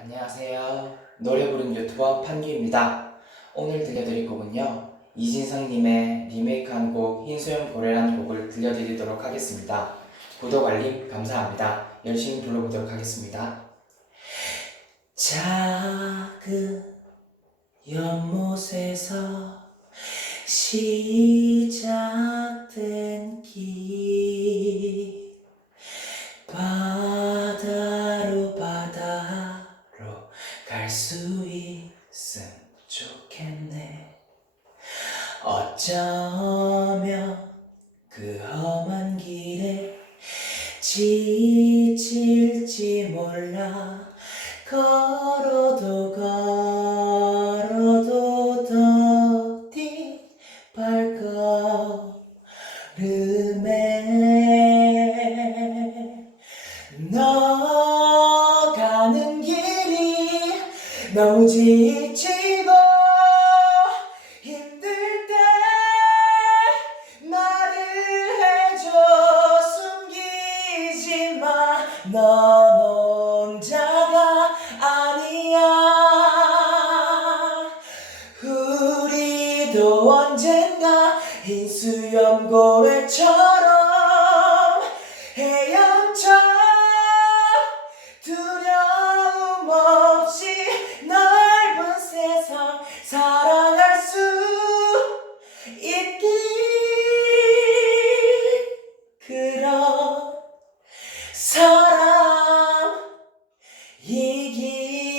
안녕하세요. 노래 부르는 유튜버 판규입니다. 오늘 들려드릴 곡은요. 이진성님의 리메이크한 곡 흰수염 고래라는 곡을 들려드리도록 하겠습니다. 구독 알림 감사합니다. 열심히 불러보도록 하겠습니다. 작은 연못에서 시작된 길 갈수 있음 좋겠네. 어쩌면 그 험한 길에 지칠지 몰라. 걸어도 걸어도 더디 발걸 너무 지치고 힘들 때 말을 해줘 숨기지 마넌 혼자가 아니야 우리도 언젠가 인수염고래처럼 헤어. ঘে